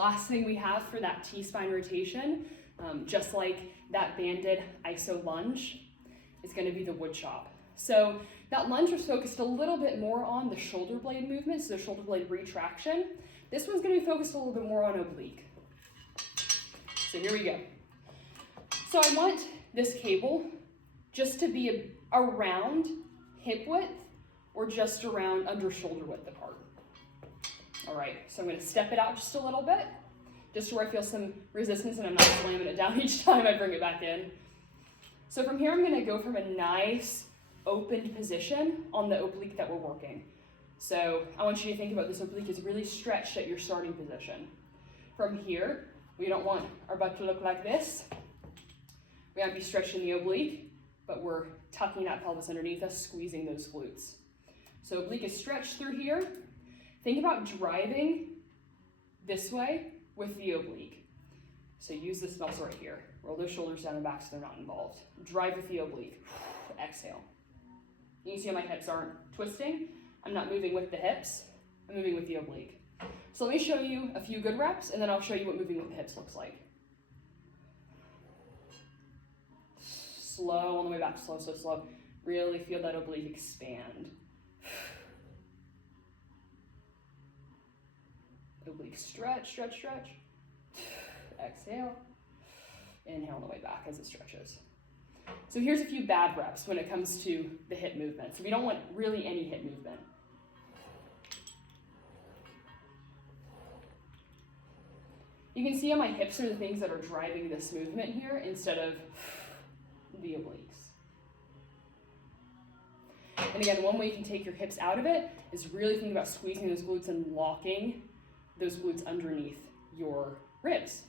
last thing we have for that T-spine rotation, just like that banded iso lunge, is going to be the Woodchop. So that lunge was focused a little bit more on the shoulder blade movement, so the shoulder blade retraction. This one's going to be focused a little bit more on oblique. So here we go. So I want this cable just to be around hip width or just around under shoulder width apart. All right, so I'm going to step it out just a little bit, just where I feel some resistance and I'm not slamming it down each time I bring it back in. So from here, I'm going to go from a nice opened position on the oblique that we're working. So I want you to think about this oblique is really stretched at your starting position. From here, we don't want our butt to look like this. We want to be stretching the oblique, but we're tucking that pelvis underneath us, squeezing those glutes. So oblique is stretched through here. Think about driving this way with the oblique. So use this muscle right here. Roll those shoulders down and back so they're not involved. Drive with the oblique. Exhale. You can see how my hips aren't twisting. I'm not moving with the hips. I'm moving with the oblique. So let me show you a few good reps, and then I'll show you what moving with the hips looks like. Slow on the way back. Slow, slow, slow. Really feel that oblique expand. Oblique stretch, stretch, stretch. Exhale. Inhale on the way back as it stretches. So here's a few bad reps when it comes to the hip movement. So we don't want really any hip movement. You can see how my hips are the things that are driving this movement here instead of the obliques. And again, one way you can take your hips out of it is really think about squeezing those glutes and locking those glutes underneath your ribs.